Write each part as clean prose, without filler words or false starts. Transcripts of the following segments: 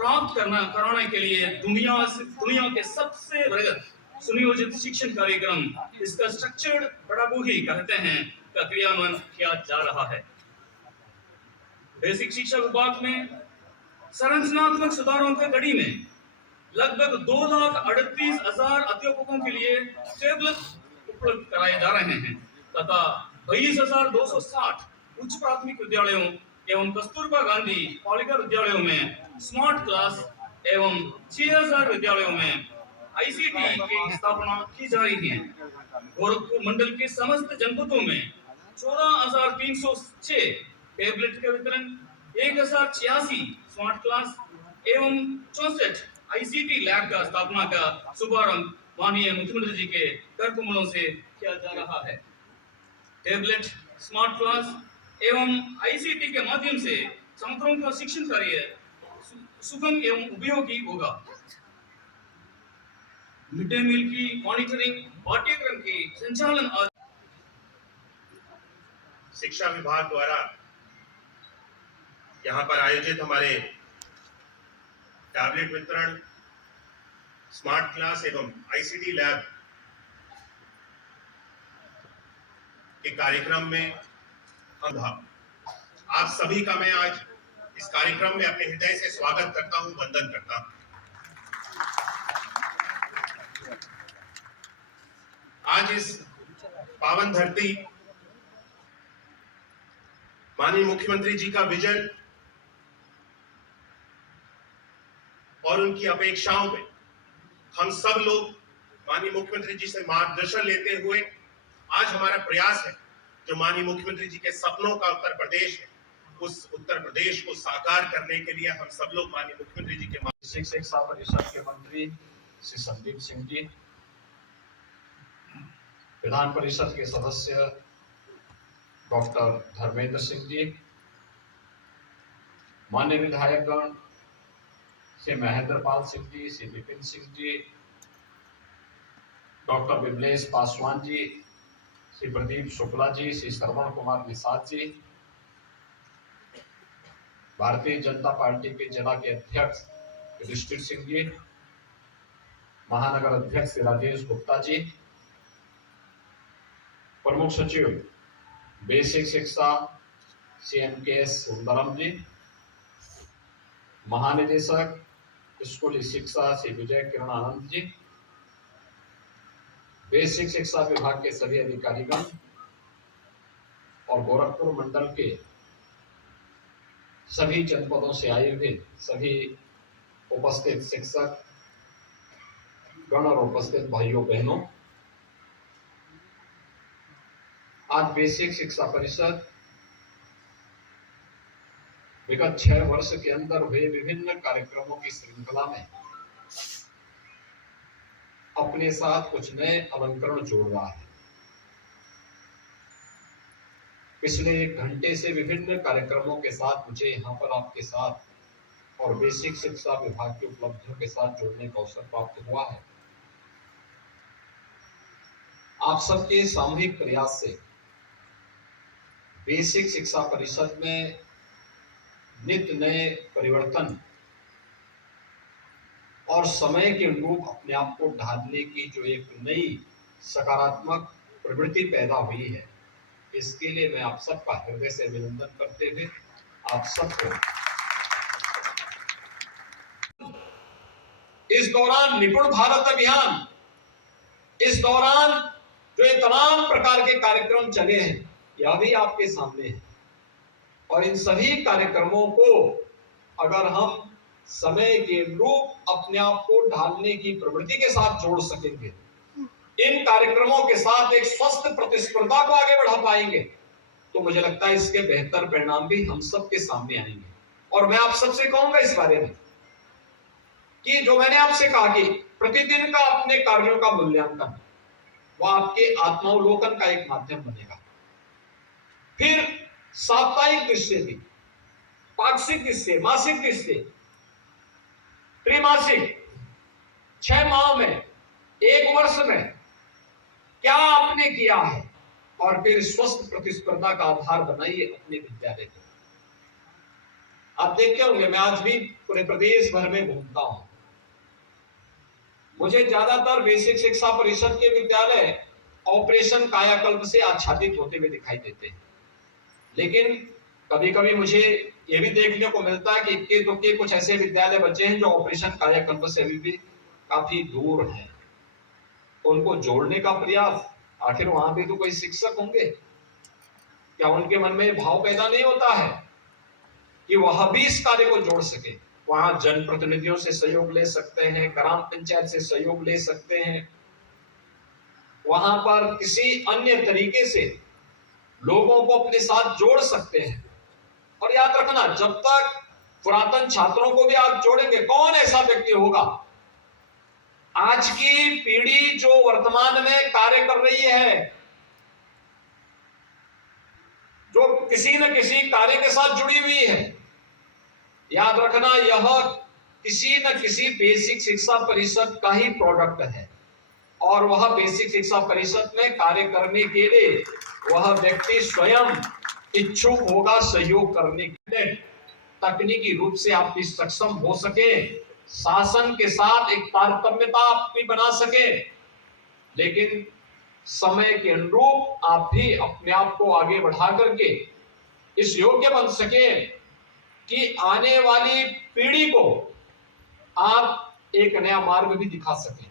प्राप्त कराने के लिए दुनिया के सबसे बृहद सुनियोजित शिक्षण कार्यक्रम, इसका स्ट्रक्चर्ड पेडागोजी कहते हैं, का क्रियान्वयन किया जा रहा है। बेसिक शिक्षा विभाग में संरचनात्मक सुधारों की कड़ी में लगभग 2,38,000 अध्यापकों के लिए टेबलेट उपलब्ध कराए जा रहे हैं तथा 22,260 उच्च प्राथमिक विद्यालयों एवं कस्तूरबा गांधी बालिका विद्यालयों में स्मार्ट क्लास एवं 6,000 विद्यालयों में आईसीटी की स्थापना की जा रही है। गोरखपुर मंडल के समस्त जनपदों में 14,306 टेबलेट का वितरण, 1,086 स्मार्ट क्लास एवं 64 आईसीटी लैब का स्थापना का शुभारंभ माननीय मुख्यमंत्री जी के कर कमलों से किया जा रहा है। टेबलेट, स्मार्ट क्लास एवं आईसीटी के माध्यम से छात्रों का शिक्षण कार्य सुगम एवं उपयोगी होगा। मिड डे मील की मॉनिटरिंग, पाठ्यक्रम की संचालन आदि शिक्षा विभाग द्वारा यहाँ पर आयोजित हमारे टैबलेट वितरण, स्मार्ट क्लास एवं आईसीटी लैब के कार्यक्रम में आप सभी का मैं आज इस कार्यक्रम में अपने हृदय से स्वागत करता हूं, वंदन करता हूं। आज इस पावन धरती माननीय मुख्यमंत्री जी का विजन और उनकी अपेक्षाओं में हम सब लोग माननीय मुख्यमंत्री जी से मार्गदर्शन लेते हुए आज हमारा प्रयास है जो माननीय मुख्यमंत्री जी के सपनों का उत्तर प्रदेश है, उस उत्तर प्रदेश को साकार करने के लिए हम सब लोग माननीय मुख्यमंत्री जी के शिक्षा परिषद के मंत्री श्री संदीप सिंह जी, विधान परिषद के सदस्य डॉक्टर धर्मेंद्र सिंह जी, मान्य विधायकगण श्री महेंद्र पाल सिंह जी, श्री विपिन सिंह जी, डॉक्टर विमलेश पासवान जी, श्री प्रदीप शुक्ला जी, श्री श्रवण कुमार निषाद जी, भारतीय जनता पार्टी के जिला के अध्यक्ष युधिष्ठिर सिंह जी, महानगर अध्यक्ष श्री राजेश गुप्ता जी, प्रमुख सचिव बेसिक शिक्षा CMKS सुंदरम जी, महानिदेशक स्कूली शिक्षा श्री विजय किरण आनंद जी, बेसिक शिक्षा विभाग के सभी अधिकारीगण और गोरखपुर मंडल के सभी जनपदों से आए हुए सभी उपस्थित शिक्षक गण और उपस्थित भाइयों बहनों, आज बेसिक शिक्षा परिषद विगत 6 वर्ष के अंदर हुए विभिन्न कार्यक्रमों की श्रृंखला में अपने साथ कुछ नए अलंकरण जोड़ रहा है। पिछले 1 घंटे से विभिन्न कार्यक्रमों के साथ मुझे यहाँ पर आपके साथ और बेसिक शिक्षा विभाग की उपलब्धियों के साथ जोड़ने का अवसर प्राप्त हुआ है। आप सबके सामूहिक प्रयास से बेसिक शिक्षा परिषद में नित्य नए परिवर्तन और समय के अनुरूप अपने आप को ढालने की जो एक नई सकारात्मक प्रवृत्ति पैदा हुई है, इसके लिए मैं आप सबका हृदय से अभिनंदन करते हुए आप सबको इस दौरान निपुण भारत अभियान, इस दौरान जो ये तमाम प्रकार के कार्यक्रम चले हैं, यह भी आपके सामने है और इन सभी कार्यक्रमों को अगर हम समय के अनुरूप अपने आप को ढालने की प्रवृत्ति के साथ जोड़ सकेंगे, इन कार्यक्रमों के साथ एक स्वस्थ प्रतिस्पर्धा को आगे बढ़ा पाएंगे, तो मुझे लगता है इसके बेहतर परिणाम भी हम सबके सामने आएंगे। और मैं आप सबसे कहूंगा इस बारे में कि जो मैंने आपसे कहा कि प्रतिदिन का अपने कार्यों का मूल्यांकन वह आपके आत्मावलोकन का एक माध्यम बनेगा। फिर साप्ताहिक दृष्टि से, पाक्षिक दृष्टि से, मासिक दृष्टि से, त्रिमासिक, 6 माह में, 1 वर्ष में क्या आपने किया है, और फिर स्वस्थ प्रतिस्पर्धा का आधार बनाइए अपने विद्यालय को। आप देखते होंगे, मैं आज भी पूरे प्रदेश भर में घूमता हूं, मुझे ज्यादातर बेसिक शिक्षा परिषद के विद्यालय ऑपरेशन कायाकल्प से आच्छादित होते हुए दिखाई देते हैं। लेकिन कभी कभी मुझे ये भी देखने को मिलता है कि इक्के दुक्के कुछ ऐसे विद्यालय बचे हैं जो ऑपरेशन कायाकल्प से अभी भी काफी दूर हैं। उनको जोड़ने का प्रयास, आखिर वहां भी तो कोई शिक्षक होंगे, क्या उनके मन में भाव पैदा नहीं होता है कि वह भी इस कार्य को जोड़ सके? वहां जनप्रतिनिधियों से सहयोग ले सकते हैं, ग्राम पंचायत से सहयोग ले सकते हैं, वहां पर किसी अन्य तरीके से लोगों को अपने साथ जोड़ सकते हैं। और याद रखना, जब तक पुरातन छात्रों को भी आप जोड़ेंगे, कौन ऐसा व्यक्ति होगा आज की पीढ़ी जो वर्तमान में कार्य कर रही है, जो किसी न किसी कार्य के साथ जुड़ी हुई है, याद रखना यह किसी न किसी बेसिक शिक्षा परिषद का ही प्रोडक्ट है। और वह बेसिक शिक्षा परिषद में कार्य करने के लिए वह व्यक्ति स्वयं इच्छुक होगा सहयोग करने के लिए, तकनीकी रूप से आप भी सक्षम हो सके, शासन के साथ एक तारतम्यता आप भी बना सके, लेकिन समय के अनुरूप आप भी अपने आप को आगे बढ़ा करके इस योग्य बन सके कि आने वाली पीढ़ी को आप एक नया मार्ग भी दिखा सकें।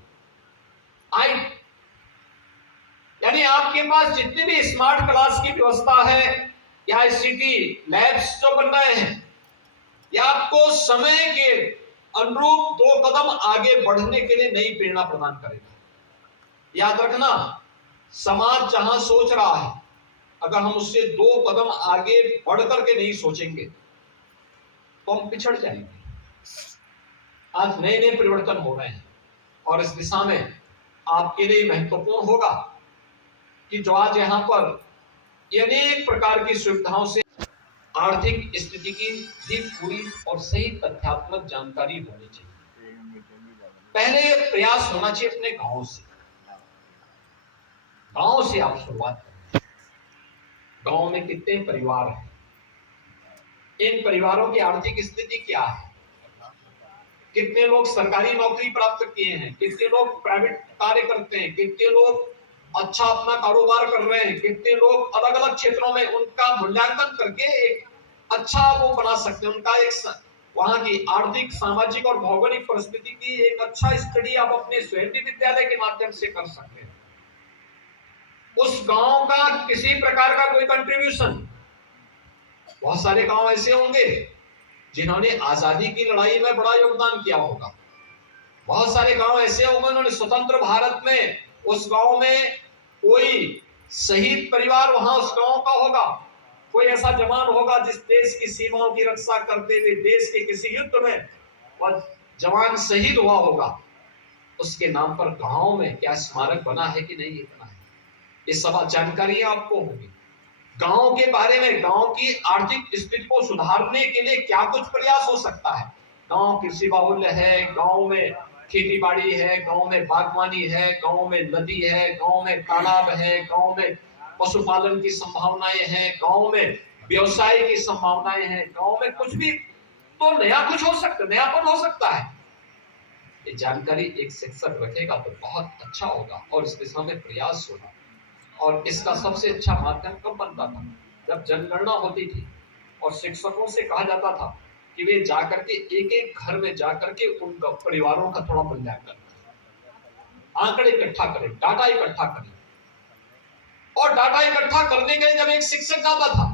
यानी आपके पास जितनी भी स्मार्ट क्लास की व्यवस्था है या आईसीटी लैब्स जो बन रहे हैं, या आपको समय के अनुरूप 2 कदम आगे बढ़ने के लिए नई प्रेरणा प्रदान करेगा। याद रखना, समाज जहां सोच रहा है, अगर हम उससे 2 कदम आगे बढ़ करके नहीं सोचेंगे तो हम पिछड़ जाएंगे। आज नए नए परिवर्तन हो रहे हैं और इस दिशा में आपके लिए महत्वपूर्ण होगा कि जो आज यहाँ पर अनेक प्रकार की सुविधाओं से आर्थिक स्थिति की भी पूरी और सही तथ्यात्मक जानकारी होनी चाहिए। पहले प्रयास होना चाहिए अपने गांव से। गांव से आप शुरुआत करें। गांव में कितने परिवार हैं, इन परिवारों की आर्थिक स्थिति क्या है, कितने लोग सरकारी नौकरी प्राप्त किए हैं, कितने लोग प्राइवेट कार्य करते हैं, कितने लोग अच्छा अपना कारोबार कर रहे हैं, कितने लोग अलग अलग क्षेत्रों में, उनका मूल्यांकन करके एक अच्छा वो बना सकते हैं। उनका एक वहां की आर्थिक, सामाजिक और भौगोलिक परिस्थिति की एक अच्छा स्टडी आप अपने स्वयं विद्यालय के माध्यम से कर सकते हैं। उस गांव का किसी प्रकार का कोई कंट्रीब्यूशन, बहुत सारे गांव ऐसे होंगे जिन्होंने आजादी की लड़ाई में बड़ा योगदान किया होगा। बहुत सारे गांव ऐसे होंगे उन्होंने स्वतंत्र भारत में, उस गांव में कोई शहीद परिवार वहां उस गांव का होगा, कोई ऐसा जवान होगा जिस देश की सीमाओं की रक्षा करते हुए देश के किसी युद्ध में वह जवान शहीद हुआ होगा। उसके नाम पर गांव में क्या स्मारक बना है कि नहीं बना है, ये सब जानकारी आपको होगी। गांव के बारे में, गांव की आर्थिक स्थिति को सुधारने के लिए क्या कुछ प्रयास हो सकता है। गांव कृषि बाहुल्य है, गांव में खेती बाड़ी है, गांव में बागवानी है, गांव में नदी है, गांव में तालाब है, गांव में पशुपालन की संभावनाएं हैं, गांव में व्यवसाय की संभावनाएं हैं, गांव में कुछ भी तो नया कुछ हो सकता है, नयापन हो सकता है। ये जानकारी एक शिक्षक रखेगा तो बहुत अच्छा होगा और इस दिशा में प्रयास होगा। और इसका सबसे अच्छा माध्यम कब बनता था? जब जनगणना होती थी और शिक्षकों से कहा जाता था कि वे जाकर के एक एक घर में जाकर के उन परिवारों का थोड़ा मूल्यांकन करें, आंकड़े इकट्ठा करें, डाटा इकट्ठा करें। और डाटा इकट्ठा करने के लिए जब एक शिक्षक जाता था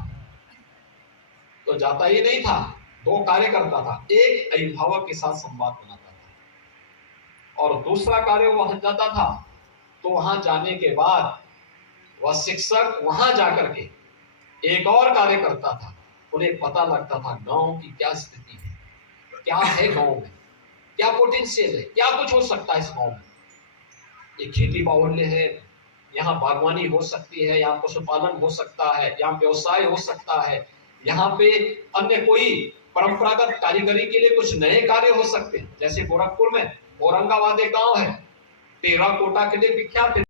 तो जाता ही नहीं था, 2 कार्य करता था। एक, अभिभावक के साथ संवाद बनाता था, और दूसरा कार्य वहां जाता था तो वहां जाने के बाद वह शिक्षक वहां जाकर के एक और कार्य करता था। उन्हें पता लगता था गांव की क्या स्थिति है, क्या है गांव में, क्या पोटेंशियल है, क्या कुछ हो सकता है इस गांव में। ये खेती बाहुल्य है, यहाँ बागवानी हो सकती है, यहाँ पशुपालन हो सकता है, यहाँ व्यवसाय हो सकता है, यहाँ पे अन्य कोई परंपरागत कारीगरी के लिए कुछ नए कार्य हो सकते हैं। जैसे गोरखपुर में औरंगाबाद एक गांव है, टेराकोटा के लिए विख्यात है।